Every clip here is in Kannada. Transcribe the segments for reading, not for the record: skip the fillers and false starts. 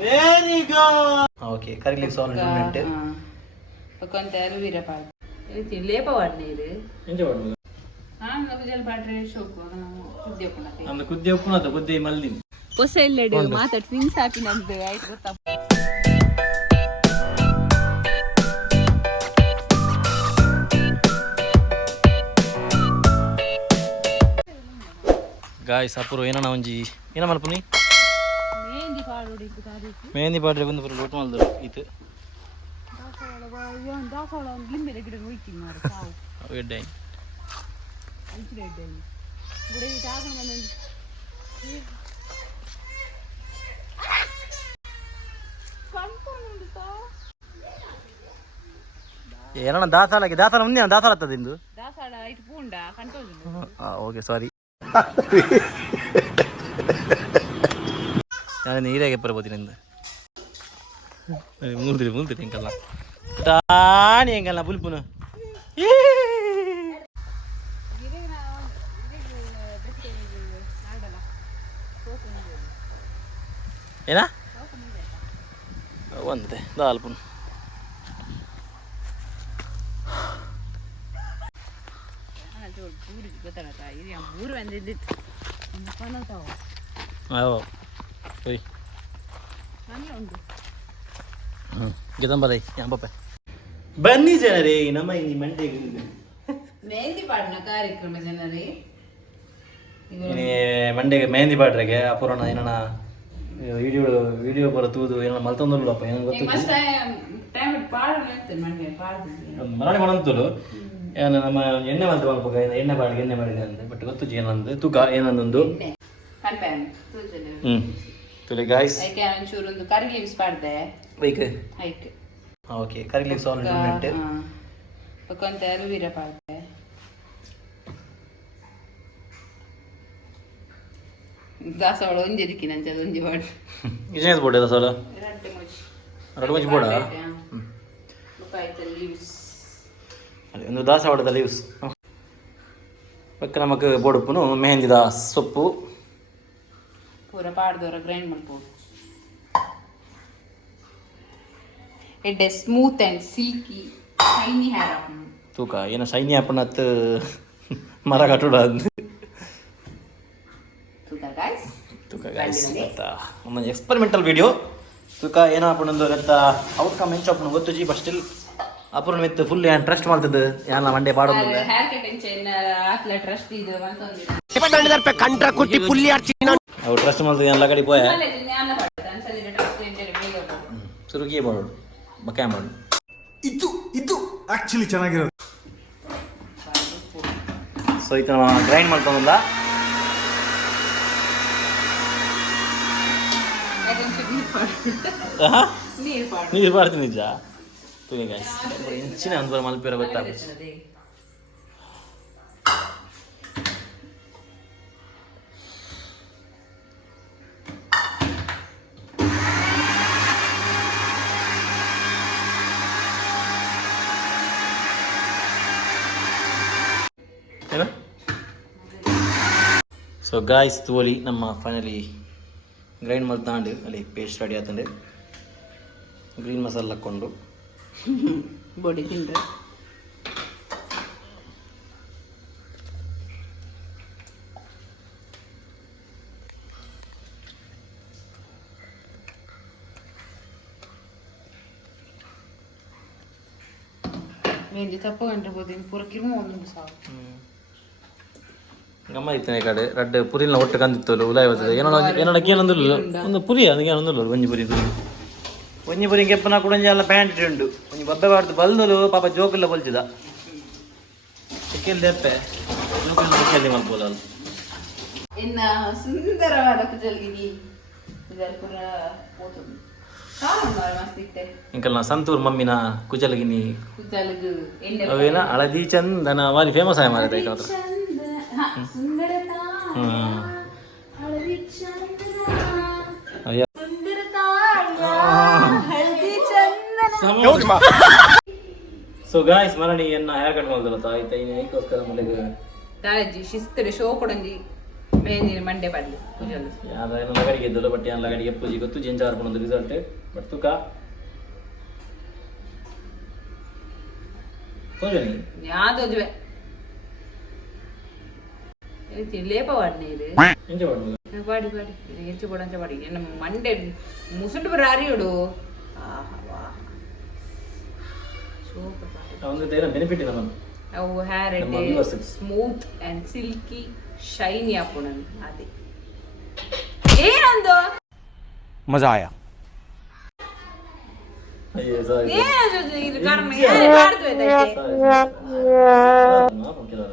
ವೆರಿ ಗುಡ್ ಓಕೆ ಕರಿಲಿಕ್ಕೆ ಸಾಲ್ಟ್ 2 ಮಿನಿಟ್ కొంత అరువిర పాడు ఇది లేప వాడినీరు ఎంజే వాడు నాకు జల్ పాట్రే షోకు కుద్ది ఉప్పునతే అంద కుద్ది ఉప్పునత కుద్ది మల్లి పొసెల్లెడు మాత ట్విన్స్ ಹಾಕಿನಂತೆ ಆಯ್ತು ಗೊತ್ತಾ ಗಾಯ್ಸ್ ಅಪೂರ್ವ ಏನನ ಒಂಜಿ ಏನ ಮಲ್ಪುನಿ ಮೆಹಂದಿ ಪಾಡೋಡಿ ಕಾದಿ ಮೆಹಂದಿ ಪಾಡ್ರೆ ಬಂದು ಬರ ಲೋಟ್ ಮಲ್ದು ಇತ್ತು ದಾಸವಾಳ ಒಂದು ಲಿಂಬೆ ಗಿಡ ಹೋಯ್ತೀನಿ ಮಾರ ಸಾವು ಎಡ್ಡೆ ಐದು ಎಡ್ಡೆ ಗುಡೆ ಟಾಗಣ ಬಂದು ಏನಣ್ಣ ದಾಸಾಲ ಮುಂದೆ ದಾಸಾಲ ಆಗ್ತದೆ ಇಂದು ದಾಸಾಳ ಇಟ್ಟು ಪೂಂಡ ಕಂಟೋದು ಓಕೆ ಸಾರಿ ನಾನು ನೀರಾಗೆ ಬರ್ಬೋದಿನ ಮುಲ್ತಿರಿ ಎಂಕಲ್ಲ ತಾನಿ ಎಂಕಲ್ಲ ಪುಲ್ಪುನ ಏನ ಒಂದೇ ದಾಲ್ಪುನ್ ಮೂರು ಬಂದಿದ್ದಿತ್ತು ಓಯ್ ಗಿದಂಬರೈ ಯಾಂಬಪ್ಪ ಬನ್ನಿ ಜನರೇ ನಮ್ಮ ಈ ಮಂಡೆಗೆ ಮೆಹಂದಿ ಪಾಡಿನ ಕಾರ್ಯಕ್ರಮ ಜನರೇ ಮಂಡೆಗೆ ಮೆಹಂದಿ ಪಾಡ್ರೆಗೆ ಅಪೂರ್ಣ ಏನಣ್ಣ ವಿಡಿಯೋ ಬರತೂದು ಏನಣ್ಣ ಮಲ್ತೊಂದಲ್ಲಪ್ಪ ಏನೋ ಗೊತ್ತು ಮರಾಠಿ ಮಾಡಂತಲು ಏನು ನಮ್ಮ ಎಣ್ಣೆ ಮಲ್ತು ಮಲ್ಪಗ ಎಣ್ಣೆ ಪಾಡಿಗೆ ಎಣ್ಣೆ ಮಾಡಿದೆ ಅಂತ ಬಟ್ ಗೊತ್ತು ಏನಂದು ತೂಕ ಏನಂದೊಂದು ತುಳಿ ಗಾಯ್ಸ್ ಐಕೆ ಒಂಚೂರು ಒಂದು ಕರಿ ಲೀವ್ಸ್ ಪಾಡ್ದೆ ಐಕೆ ಐಕೆ ಓಕೆ ಕರಿ ಲೀವ್ಸ್ ಆಲ್ 2 ಮಿನಿಟ್ కొంత అరువిర పాಡ್ದೆ ದಾಸವಾಳ ಒಂಜಿ ದಿಕ್ಕಿನಂಚ ಅದು ಒಂಜಿ ಪಾಡು ಇಜೇಸ್ ಬೋಡೆ ದಾಸವಾಳ ರಡ್ಡು ಮುಚ್ಚಿ ಬೋಡ ಲೀವ್ಸ್ ಒಂದು ದಾಸವಾಳದ ಲೀವ್ಸ್ ಪಕ್ಕ ನಮಕ್ ಬೋಡುಪ್ಪುನು ಮೆಹಂದಿದ ಸೊಪ್ಪು ಪೂರ ಪಾಡ್ದವರ ಗ್ರೈಂಡ್ ಮಾಡ್ಬೋದು ಎಡ್ಡೆ smooth and silky shiny hair ಹಾಕೊಂಡು ತೂಕ ಏನೋ ಶೈನಿ ಹಾಪಣತ್ ಮರ ಕಟ್ಟೋಡ ತೂಕ ಗಾಯ್ಸ್ ಗೊತ್ತಾ ನಮ್ಮ ಎಕ್ಸ್ಪೆರಿಮೆಂಟಲ್ ವಿಡಿಯೋ ತೂಕ ಏನೋ ಹಾಪಣಂದು ಗೊತ್ತಾ ಔಟ್ಕಮ್ ಹೆಂಚು ಹಾಪಣ ಗೊತ್ತು ಜಿ ಬಟ್ ಸ್ಟಿಲ್ ಅಪೂರ್ಣ ಮಿತ್ ಫುಲ್ ಏನು ಟ್ರಸ್ಟ್ ಮಾಡ್ತದೆ ಯಾನ ಮಂಡೆ ಪಾಡೋದು ಹೇರ್ ಕಟ್ ಎಂಚೆನ್ ಆತ್ಲ ಟ್ರಸ್ಟ್ ಇದು ಅಂತಂದಿರ ಕಂಟ್ರ ಕುಟ್ಟಿ ಪುಲ್ಲಿ ಆರ್ಚಿನ ಅವು ಟ್ರಸ್ಟ್ ಮಾಡ್ತದೆ ಎಲ್ಲ ಕಡೆ ಪೋಯ ಜ್ಞಾನ ಪಡ್ತ ಅನ್ಸದಿರ ಟ್ರಸ್ಟ್ ಎಂಚೆನ್ ಬೇಗ ಸುರುಕಿ ಮಾಡೋದು ಬಕ್ಯಾ ಮಾಡು ಇದು ಆಕ್ಚುಲಿ ಚೆನ್ನಾಗಿರೋದು ಸೊ ಇದು ಗ್ರೈಂಡ್ ಮಾಡ್ಕೊಂಡಲ್ಲ ನೀರು ಮಾಡ್ತೀನಿ ನಿಜ ತುಳಿ ಗಾಯ್ಸ್ ಇಂಚಿನ ಅಂದ್ಬರ ಮಲ್ಪೇರ ಗೊತ್ತಾಗುತ್ತೆ ಏನ ಸೊ ಗಾಯ್ಸ್ ತೋಲಿ ನಮ್ಮ ಫೈನಲಿ ಗ್ರೈಂಡ್ ಮಾಡಿ ತಾಂಡು ಅಲ್ಲಿ ಪೇಸ್ಟ್ ರೆಡಿ ಆತಂಡೆ ಗ್ರೀನ್ ಮಸಾಲ ಹಾಕ್ಕೊಂಡು ಬೊಡಿ ತಿಂದ್ರೆ ಮೆಹಂದಿ ತಪ್ಪಗೊಂಡಿರ್ಬೋದು ಇನ್ನು ಪೂರ ಕಿರ್ಮು ಒಂದು ಸಾವು ಗಮ್ಮ ಇತ್ತನೆ ಕಡೆ ರಡ್ಡು ಪುರಿನ ಒಟ್ಟು ಕಂದಿತ್ತಲು ಉಲಾಯ್ ಬರ್ತದೆ ಏನಕ್ಕೆ ಏನಂದಿಲ್ಲ ಒಂದು ಪುರಿ ಅದಕ್ಕೆ ಏನಂದಿಲ್ಲ ಒಂಜಿ ಪುರಿ ಕೆಪ್ಪನ ಕೂಡ ಎಲ್ಲ ಪ್ಯಾಂಟ್ ಉಂಡು ಒಂಜಿ ಬಬ್ಬೆ ಬಾರ್ದು ಬಲ್ದಲು ಪಾಪ ಜೋಕಲ್ಲ ಬಲ್ಚಿದ ಚಿಕ್ಕಲ್ಲಿ ದೆಪ್ಪೆ ಜೋಕಲ್ಲ ಚಿಕ್ಕಲ್ಲಿ ಮಲ್ಪೋಲ ಇನ್ನ ಸುಂದರವಾದ ಕುಜಲ್ಗಿರಿ ಇದರ ಪೂರ ಪೋತುಂಡು ಇಂಕಲ್ ನಾ ಸಂತೂರ್ ಮಮ್ಮಿನ ಕುಜಲಗಿನಿ ಕುಜಲ್ಗು ಎಣ್ಣೆ ಅವೇನ ಹಳದಿ ಚಂದನ ವಾರಿ ಫೇಮಸ್ ಆಗಿ ಮಾರೈತೆ ಈಗ ಸೊ ಗಾಯ್ಸ್ ಮರಣಿ ಎನ್ನ ಹೇರ್ ಕಟ್ ಮಾಡ್ದಲ್ಲ ಆಯ್ತಾ ಇದಕ್ಕೋಸ್ಕರ ಮನೆಗೆ ಕಾಳಜಿ ಶಿಸ್ತಿಡೆ ಶೋ ಕೊಡಂಜಿ मेहंदी मंडे पडली तुझ्याला यार याला लगाडी घेतलं बट याला लगाडी पूजी को तुझे 4 पण रिझल्ट बट तू का ತೋಜನಿ ಯಾದೋದ್ವೆ ಏತಿ ಲೇಪ ವಾಡ್ನೆ ಇದೆ ಎಂಜ ವಾಡ್ನೆ ಬಾಡಿ ಬಾಡಿ ಹೆಚ್ಚು ಕೊಡಂತ ಬಾಡಿ ನಮ್ಮ ಮಂಡೆ ಮುಸುಂಡು ಬರಾರಿಯೋಡು ಆಹಾ ವಾ ಸೂಪರ್ ಬಾಡಿ ಒಂದು ದೇರ ಬೆನಿಫಿಟ್ ಇಲ್ಲ ನಮ್ಮ ಅವು hair smooth and silky shiny ಆಪುಣನ್ ಅದೇ ಏನಂದು मजा आया ಅಯ್ಯೋ ಸಾರಿ ಇದು ಕಾರಣ ಏನು ಮಾಡ್ತವೆ ಅದಕ್ಕೆ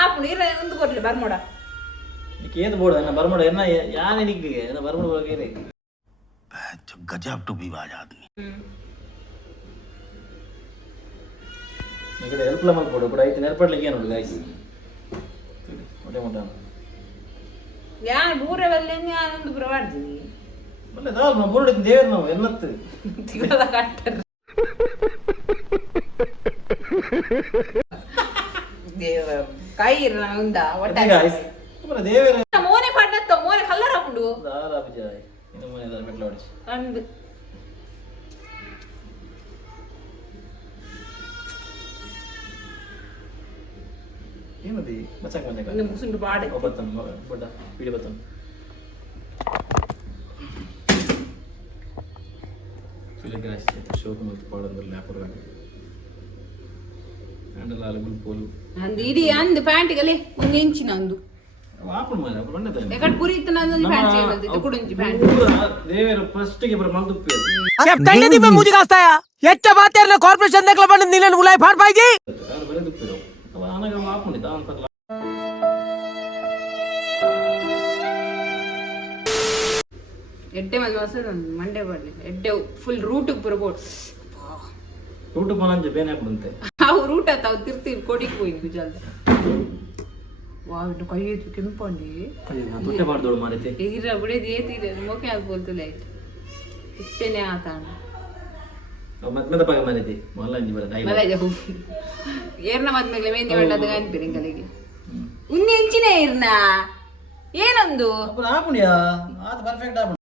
ಆಪುಣ ಇರ ಒಂದು ಕೊಡ್ಲಿ ಬರ್ಮೋಡ ಏದು ಬೋರ್ಡ್ ಅನ್ನ ಬರ್ಮೋಡ ಎನ್ನ ಯಾನೆ ನಿಗ್ಗೆ ಎನ್ನ ಬರ್ಮೋಡ ಹೋಗೇನೆ गजब टू भी बाज आदमी ನಿಗಡೆ ಹೆಲ್ಪ್ ಲ ಮಾಡ್ಕೊಡು ಕೂಡ ಐತೆ ನೆರಪಡ್ಲಿಕ್ಕೆ ಏನು ಗಾಯ್ಸ್ ಮೊಟ್ಟೆ ಮೊಟ್ಟ ಯಾನ್ ಬೂರೆ ಬಲ್ಲೆ ನಾನು ಒಂದು ಪ್ರವಾಡ್ತೀನಿ ಬಲ್ಲೆ ದಾಲ್ ನಾವು ಬೋರ್ಡ್ ದೇವರ ನಾವು ಎನ್ನತ್ತು ತಿಗಲ ಕಟ್ಟರ್ ದೇವ ಕೈ ಇರ ಉಂದ ಒಟ್ಟ ಗಾಯ್ಸ್ ಬರ ದೇವರ ಮೋನೆ ಪಡ್ನತ್ತ ಮೋನೆ ಕಲ್ಲರ ಹಾಕೊಂಡು ದಾರ ಅಭಿಜಾಯ್ ಇನ್ನು ಮನೆ ದಾರ ಮೆಟ್ಲ ಹೊಡಿಸಿ ಅಂದು ಏನದಿ ಮಚ್ಚಂಗ ಬಂದೆ ಇನ್ನು ಮುಸುಂಡು ಪಾಡೆ ಒಬ್ಬತ್ತನ್ ಬಡ ವಿಡಿಯೋ ಬತ್ತನ್ ತುಲೆ ಗಾಯ್ಸ್ ಶೋಕ್ ಮತ್ತು ಪಾಡಂದ್ರೆ ಅಪೂರ್ವ ಹ್ಯಾಂಡಲ್ ಆಲಗುಲ್ ಪೋಲು ಅಂದು ಇಡಿ ಅಂದು ಪ್ಯಾಂಟಿಗಲೆ ಒಂದು ಇಂಚಿನ ಅಂದು ಆಪುಲ್ ಮಾರ ಅಪೂರ್ವ ಬಂದದ ಎಕಟ್ ಪುರಿ ಇತ್ತು ನಂದು ಪ್ಯಾಂಟ್ ಸೇವಲ್ದು ಇದು ಕುಡುಂಚಿ ಪ್ಯಾಂಟ್ ದೇವರ ಫಸ್ಟ್ ಗೆ ಬರ ಮಲ್ದುಪ್ಪೆ कहने दी मैं मुझे कास्ता है ये अच्छा बात है ना कॉर्पोरेशन देखला बंद नीलन बुलाए फाड़ पाई जी ಯಾರು ಬರೆ ದುಪ್ಪಿರೋ ಅವ ಆನಗ ಆಪುಂಡಿ ದಾನ್ ಪರ್ಲ ಎಡ್ಡೆ ಮಲ್ ವಸದ ಮಂಡೆ ಬಡ್ಲಿ ಎಡ್ಡೆ ಫುಲ್ ರೂಟ್ ಬರಬಹುದು ರೂಟ್ ಪನಂಜ ಬೇನೆ ಹಾಕುಂತೆ ಅವು ರೂಟ್ ಆತ ಅವು ತಿರ್ತಿರ್ ಕೋಡಿಗೆ ಹೋಯ್ತು ಜಲ್ದ ವಾ ಇನ್ನು ಕೈ ಎತ್ತು ಕೆಂಪಂಡಿ ತುಟ್ಟೆ ಮಾಡ್ದೋಳು ಮಾರೈತೆ ಇರ ಬಿಡೇದು ಏತಿದೆ ಮೋಕೆ ಆಗ್ಬೋಲ್ತು ಲೈಟ್ ಇತ್ತೇನೆ ಆತಾಣ ಮತ್ತೆ ಪಗ ಮಾರೈತೆ ಮಲ್ಲಂಜಿ ಬರ ಡೈಲಾಗ್ ಮಲಜ ಏರ್ನ ಮದ್ಮೇಲೆ ಮೇಂದಿ ಒಳ್ಳದ ಕಾಣ್ತೀರಿ ಇಂಗಲಿಗೆ ಉನ್ನಿ ಹೆಂಚಿನೇ ಇರ್ನ ಏನೊಂದು ಅಪೂರ್ವ ಆಪುಂಡಿಯಾ ಆತ ಪರ್ಫೆಕ್ಟ್ ಆಪುಂಡಿ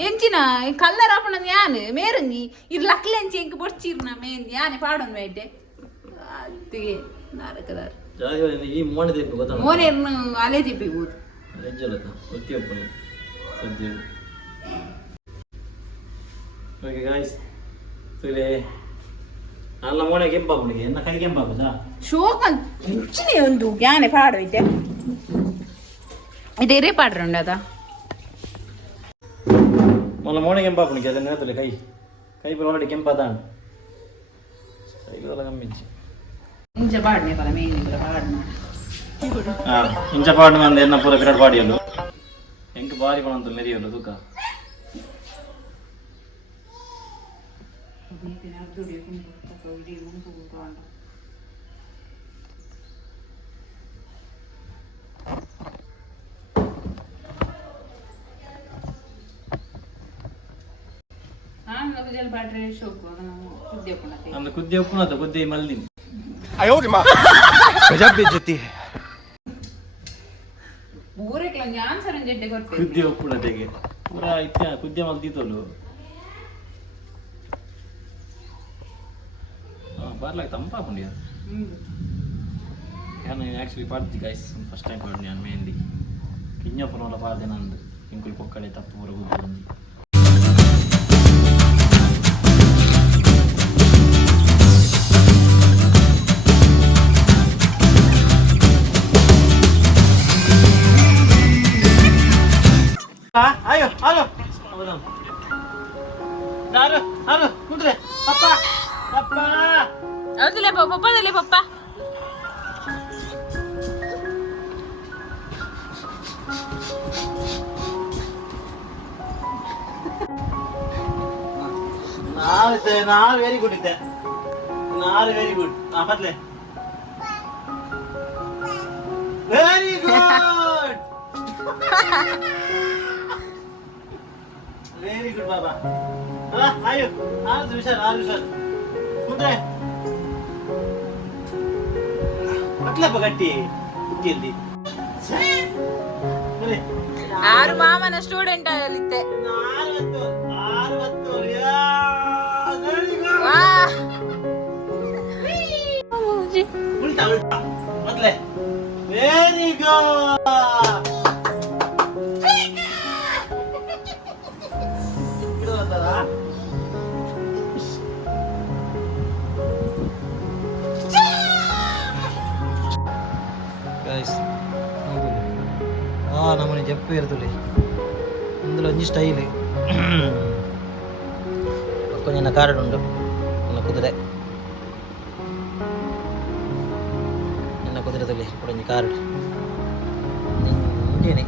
ಎಂಚಿನ ಕಲ್ಲರ್ ಆಪಣನ್ ಯಾನ್ ಮೇರಂಗಿ ಇರ್ ಲಕ್ಲೆ ಎಂಚಿ ಎಂಕ್ ಬೊಡ್ಚಿರ್ನ ಮೇಂದಿ ಯಾನೆ ಪಾಡೊನ್ ಮೇಟೆ ಅತ್ತಿಗೆ ನಾರಕದಾರ ಈ ಮೋನೆ ದೇಪ ಗೊತ್ತಾ ಮೋನೇರ್ನ ಅಲೆ ತಿಪ್ಪಿಬೋದು ರೆಜ್ಜಲತ ಒತ್ತಿ ಒಪ್ಪನೆ ಸದ್ಯ ಓಕೆ ಗಾಯ್ಸ್ ತುಲೆ ಅಲ್ಲ ಮೋನೆ ಕೆಂಪಾಪುಣಿಗೆ ಎನ್ನ ಕೈ ಕೆಂಪಾಪುದಾ ಶೋಕನ್ ಎಂಚಿನೇ ಒಂದು ಯಾನೆ ಪಾಡೋಯ್ತೆ ಇದೇ ರೇ ಪಾಡ್ರಂಡ ಅದ ಮೊಲ್ಲ ಮೋನೆ ಕೆಂಪಾಪುಣಿಗೆ ಅದನ್ನ ಹೇಳ್ತಲೆ ಕೈ ಕೈ ಬರ ಆಲ್ರೆಡಿ ಕೆಂಪಾದಾಣ ಕೈಗೆಲ್ಲ ಗಮ್ಮಿಂಚಿ ಇಂಚ ಪಾಡ್ನೆ ಪರ ಮೇಂದಿ ಪರ ಪಾಡ್ನ ಇಂಚ ಪಾಡು ಮಂದಿ ಎನ್ನ ಪೂರ ವಿರಾಟ್ ಪಾಡಿಯಲ್ಲು ಹೆಂಗೆ ಬಾರಿ ಬಣಂತ ಮೆರಿಯಲ್ಲು ತೂಕ ಅಂದ ಕುದ್ದೆ ಉಪ್ಪುನದ ಕುದ್ದೆ ಮಲ್ದಿನಿ गजब बेइज्जती है ಕುದ್ದೆ ಉಪ್ಪುನತೆಗೆ ಪೂರ ಇತ್ತ ಕುದ್ದೆ ಮಲ್ದಿತ್ತಲು ಬರ್ಲಾಗ ತಂಪಾಪುಂಡಿಯ ನಾನು ಆ್ಯಕ್ಚುಲಿ ಪಾಡ್ತಿ ಗೈಸ್ ಫಸ್ಟ್ ಟೈಮ್ ಪಾಡ್ನಿ ನಾನು ಮೆಹಂದಿ ಕಿಂಜಪ್ಪನವಲ್ಲ ಪಾಡ್ದೆ ನಂದು ಇಂಕುಲ್ ಕೊಕ್ಕಡೆ ತಪ್ಪು ಪೂರ ಗುದ್ದು ಬಂದು ayo halo halo kudre papa papa ಅದಲೆ ಪಪ್ಪ ಅದಲೆ ಪಪ್ಪ ನಾರು ವೆರಿ ಗುಡ್ ಇದ್ದೆ ನಾರು ವೆರಿ ಗುಡ್ ಪತ್ಲೆ ವೆರಿ ಗುಡ್ ವೆರಿ ಗುಡ್ ಬಾಬಾ ayo harus bisa kudre ಎತ್ಲಪ್ಪ ಗಟ್ಟಿ ಉಕ್ಕಿಂದಿ ಆರು ಮಾಮನ ಸ್ಟೂಡೆಂಟ್ ಆಗಲಿತ್ತೆ ಉಲ್ಟಾ ಉಲ್ಟಾ ಮೊದ್ಲೇ ವೆರಿ ಗುಡ್ ಇದು ಅಂತಲ್ಲ ಗೈಸ್ ನಮ್ಮನೆ ಜಪ್ಪು ಇರ್ತದೆ అందులో ಒಂಜಿ ಸ್ಟೈಲ್ ಕೊಂಚ ಕಾರ್ಡ್ ಉಂಟು ನನ್ನ ಕುದುರೆ ಕುದುರೆದಲ್ಲಿ ಕೊಡೊಂಜಿ ಕಾರ್ಡ್ ಇಂಜೇನೆ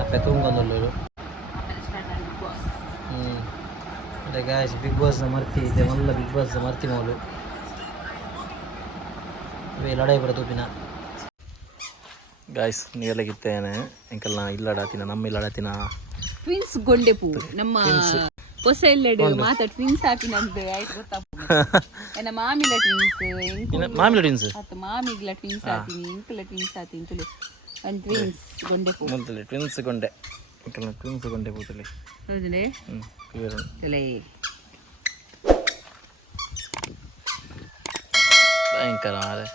ಅಪ್ಪ ತುಂಗೊಂದೊಲ್ಲರು ಅದೇ ಗಾಯ್ಸ್ ಬಿಗ್ ಬಾಸ್ ಮರ್ತಿ ಇದೆ ಮಲ್ಲ ಬಿಗ್ ಬಾಸ್ ಮರ್ತಿ ಮೌಲು ಇವೆ ಲಡಾಯಿ ಬರ ತೂಪಿನ ಗಾಯ್ಸ್ ನೀವೆಲ್ಲ ಗಿತ್ತೇನೆ ಎಂಕಲ್ನ ಇಲ್ಲಡಾತಿನ ನಮ್ಮ ಇಲ್ಲಡಾತಿನ ಟ್ವಿನ್ಸ್ ಗೊಂಡೆ ಪೂ ನಮ್ಮ ಹೊಸ ಎಲ್ಲೆಡೆ ಮಾತಾ ಟ್ವಿನ್ಸ್ ಹಾಪಿನಂತೆ ಆಯ್ತು ಗೊತ್ತಾಗ್ತದೆ ಎನ್ನ ಮಾಮಿಲ ಟ್ವಿನ್ಸ್ ಮಾಮಿಲ ಟ್ವಿನ್ಸ್ ಅತ್ತ ಮಾಮಿಗ್ಲ ಟ್ವಿನ್ಸ್ ಹಾತೀನಿ ಇಂಕಲ ಟ್ವಿನ್ಸ್ ಹಾತೀನಿ ತುಲೆ ಒಂದು ಟ್ವಿನ್ಸ್ ಗೊಂಡೆ ಪೂ ಮೊದಲೇ ಟ್ವಿನ್ಸ್ ಗೊಂಡೆ ಎಂಕಲ್ನ ಟ್ವಿನ್ಸ್ ಗೊಂಡೆ ಪೂತಲೆ ಹೌದಲೇ ತುಲೆ ಭಯಂಕರ ಮಾರೆ